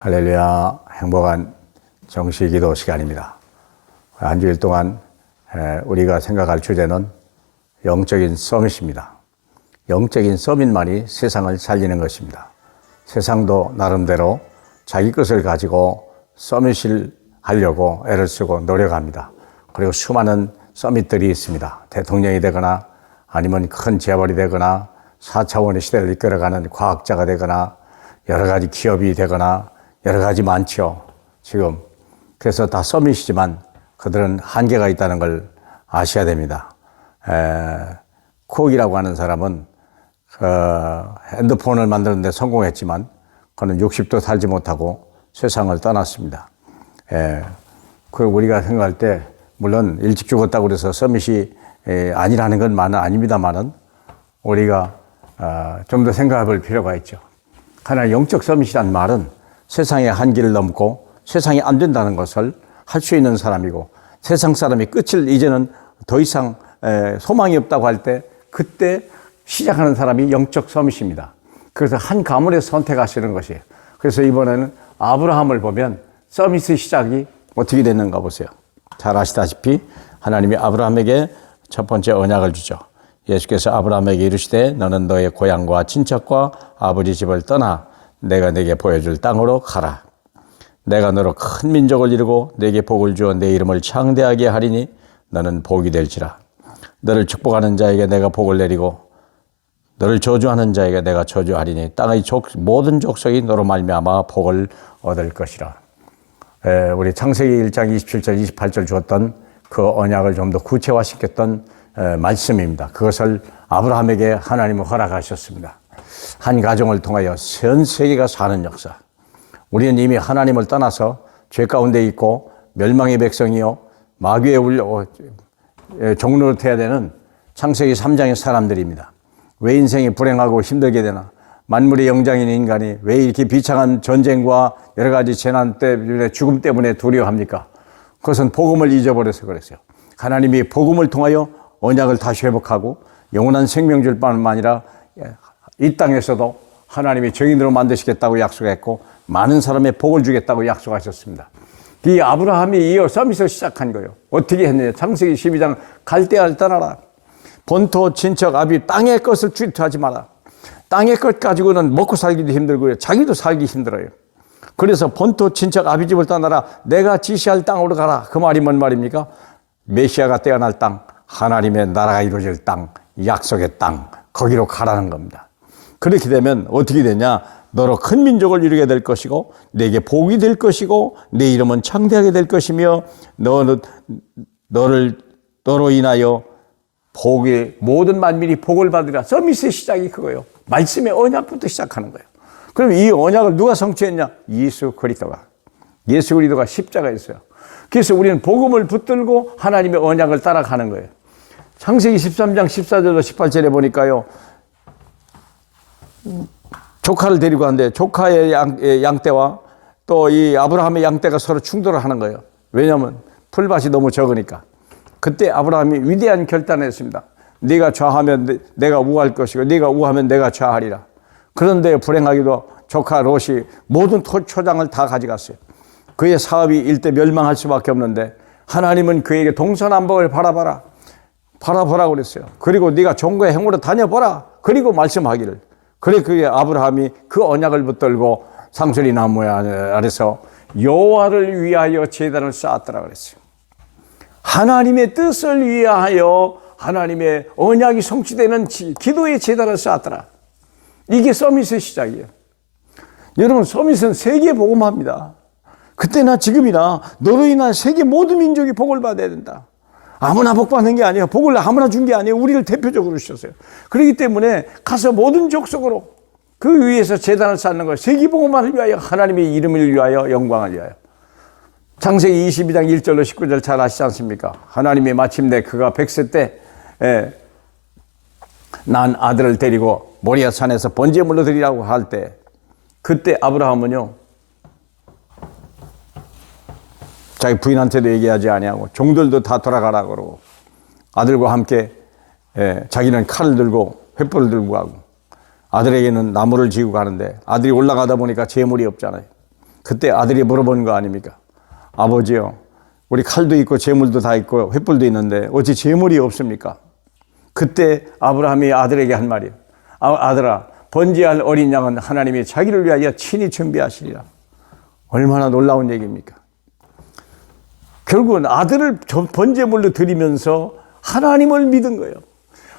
할렐루야, 행복한 정시기도 시간입니다. 한 주일 동안 우리가 생각할 주제는 영적인 서밋입니다. 영적인 서밋만이 세상을 살리는 것입니다. 세상도 나름대로 자기 것을 가지고 서밋을 하려고 애를 쓰고 노력합니다. 그리고 수많은 서밋들이 있습니다. 대통령이 되거나 아니면 큰 재벌이 되거나 4차원의 시대를 이끌어가는 과학자가 되거나 여러 가지 기업이 되거나 여러 가지 많죠. 지금 그래서 다 서밋이지만 그들은 한계가 있다는 걸 아셔야 됩니다. 쿡이라고 하는 사람은 핸드폰을 만드는 데 성공했지만 그는 60도 살지 못하고 세상을 떠났습니다. 그 우리가 생각할 때 물론 일찍 죽었다고 그래서 서밋이 아니라는 건 아닙니다만은 우리가 좀 더 생각해 볼 필요가 있죠. 하나 영적 서밋이란 말은 세상의 한계를 넘고 세상이 안 된다는 것을 할 수 있는 사람이고 세상 사람이 끝을 이제는 더 이상 소망이 없다고 할 때 그때 시작하는 사람이 영적 서밋입니다. 그래서 한 가문에 선택하시는 것이에요. 그래서 이번에는 아브라함을 보면 서밋의 시작이 어떻게 됐는가 보세요. 잘 아시다시피 하나님이 아브라함에게 첫 번째 언약을 주죠. 예수께서 아브라함에게 이르시되 너는 너의 고향과 친척과 아버지 집을 떠나 내가 네게 보여줄 땅으로 가라. 내가 너로 큰 민족을 이루고 네게 복을 주어 내 이름을 창대하게 하리니 너는 복이 될지라. 너를 축복하는 자에게 내가 복을 내리고 너를 저주하는 자에게 내가 저주하리니 땅의 모든 족속이 너로 말미암아 복을 얻을 것이라. 우리 창세기 1장 27절 28절 주었던 그 언약을 좀 더 구체화시켰던 말씀입니다. 그것을 아브라함에게 하나님은 허락하셨습니다. 한 가정을 통하여 전 세계가 사는 역사. 우리는 이미 하나님을 떠나서 죄 가운데 있고 멸망의 백성이요 마귀의 종노릇해야 되는 창세기 3장의 사람들입니다. 왜 인생이 불행하고 힘들게 되나? 만물의 영장인 인간이 왜 이렇게 비참한 전쟁과 여러 가지 재난 때문에 죽음 때문에 두려워합니까? 그것은 복음을 잊어버려서 그랬어요. 하나님이 복음을 통하여 언약을 다시 회복하고 영원한 생명 줄 뿐만 아니라 이 땅에서도 하나님이 정인으로 만드시겠다고 약속했고 많은 사람의 복을 주겠다고 약속하셨습니다. 이 아브라함이 이어 서밋을 시작한 거예요. 어떻게 했느냐? 창세기 12장 갈대아를 떠나라. 본토 친척 아비 땅의 것을 취투하지 마라. 땅의 것 가지고는 먹고 살기도 힘들고요. 자기도 살기 힘들어요. 그래서 본토 친척 아비 집을 떠나라. 내가 지시할 땅으로 가라. 그 말이 뭔 말입니까? 메시아가 태어날 땅, 하나님의 나라가 이루어질 땅, 약속의 땅, 거기로 가라는 겁니다. 그렇게 되면 어떻게 되냐? 너로 큰 민족을 이루게 될 것이고 내게 복이 될 것이고 내 이름은 창대하게 될 것이며 너로 인하여 모든 만민이 복을 받으리라. 서밋의 시작이 그거예요. 말씀의 언약부터 시작하는 거예요. 그럼 이 언약을 누가 성취했냐? 예수 그리스도가 십자가였어요. 그래서 우리는 복음을 붙들고 하나님의 언약을 따라가는 거예요. 창세기 13장 14절로 18절에 보니까요. 조카를 데리고 왔는데 조카의 양떼와 또 이 아브라함의 양떼가 서로 충돌을 하는 거예요. 왜냐하면 풀밭이 너무 적으니까. 그때 아브라함이 위대한 결단을 했습니다. 네가 좌하면 내가 우할 것이고 네가 우하면 내가 좌하리라. 그런데 불행하게도 조카 롯이 모든 초장을 다 가져갔어요. 그의 사업이 일대 멸망할 수밖에 없는데 하나님은 그에게 동서남북을 바라보라고 그랬어요. 그리고 네가 종교의 행으로 다녀보라. 그리고 말씀하기를. 그래 그의 아브라함이 그 언약을 붙들고 상수리 나무 아래서 여호와를 위하여 제단을 쌓았더라 그랬어요. 하나님의 뜻을 위하여 하나님의 언약이 성취되는 기도의 제단을 쌓았더라. 이게 서밋의 시작이에요. 여러분 서밋은 세계 복음화입니다. 그때나 지금이나 너로 인한 세계 모든 민족이 복을 받아야 된다. 아무나 복 받는 게 아니에요. 복을 아무나 준 게 아니에요. 우리를 대표적으로 주셨어요. 그렇기 때문에 가서 모든 족속으로 그 위에서 제단을 쌓는 거예요. 세계복음화를 위하여 하나님의 이름을 위하여 영광을 위하여. 창세기 22장 1절로 19절 잘 아시지 않습니까? 하나님이 마침내 그가 100세 때 난 아들을 데리고 모리아 산에서 번제물로 드리라고 할 때 그때 아브라함은요 자기 부인한테도 얘기하지 아니하고 종들도 다 돌아가라고 그러고 아들과 함께 자기는 칼을 들고 횃불을 들고 가고 아들에게는 나무를 지고 가는데 아들이 올라가다 보니까 재물이 없잖아요. 그때 아들이 물어본 거 아닙니까? 아버지요, 우리 칼도 있고 재물도 다 있고 횃불도 있는데 어찌 재물이 없습니까? 그때 아브라함이 아들에게 한 말이에요. 아들아, 번제할 어린 양은 하나님이 자기를 위하여 친히 준비하시리라. 얼마나 놀라운 얘기입니까? 결국은 아들을 번제물로 드리면서 하나님을 믿은 거예요.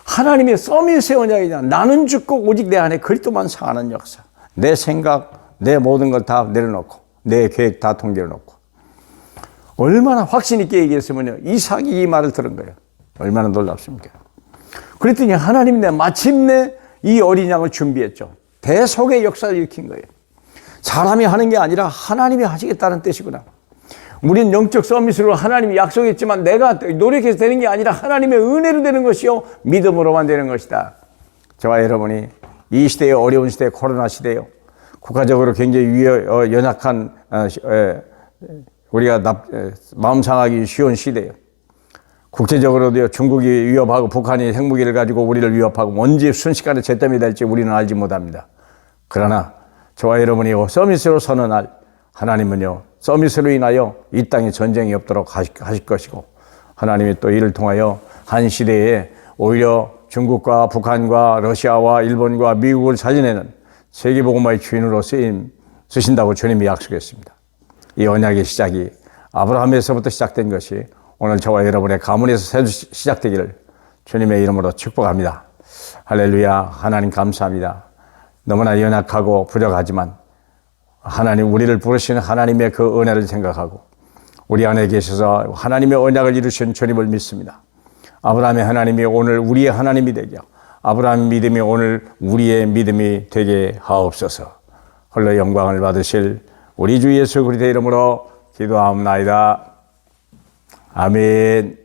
하나님의 서밋의 언약이냐. 나는 죽고 오직 내 안에 그리스도만 사는 역사. 내 생각, 내 모든 걸 다 내려놓고 내 계획 다 통제해 놓고. 얼마나 확신 있게 얘기했으면요, 이삭이 이 말을 들은 거예요. 얼마나 놀랍습니까? 그랬더니 하나님이 마침내 이 어린 양을 준비했죠. 대속의 역사를 일으킨 거예요. 사람이 하는 게 아니라 하나님이 하시겠다는 뜻이구나. 우리는 영적 서밋으로 하나님이 약속했지만 내가 노력해서 되는 게 아니라 하나님의 은혜로 되는 것이요, 믿음으로만 되는 것이다. 저와 여러분이 이 시대의 어려운 시대, 코로나 시대요, 국가적으로 굉장히 연약한 우리가 마음 상하기 쉬운 시대예요. 국제적으로도 중국이 위협하고 북한이 핵무기를 가지고 우리를 위협하고 언제 순식간에 재점이 될지 우리는 알지 못합니다. 그러나 저와 여러분이 서밋으로 서는 날 하나님은요, 서밋으로 인하여 이 땅에 전쟁이 없도록 하실 것이고, 하나님이 또 이를 통하여 한 시대에 오히려 중국과 북한과 러시아와 일본과 미국을 살려내는 세계복음화의 주인으로 쓰신다고 주님이 약속했습니다. 이 언약의 시작이 아브라함에서부터 시작된 것이 오늘 저와 여러분의 가문에서 시작되기를 주님의 이름으로 축복합니다. 할렐루야. 하나님 감사합니다. 너무나 연약하고 부족하지만 하나님, 우리를 부르시는 하나님의 그 은혜를 생각하고 우리 안에 계셔서 하나님의 언약을 이루신 주님을 믿습니다. 아브라함의 하나님이 오늘 우리의 하나님이 되게, 아브라함의 믿음이 오늘 우리의 믿음이 되게 하옵소서. 홀로 영광을 받으실 우리 주 예수 그리스도의 이름으로 기도하옵나이다. 아멘.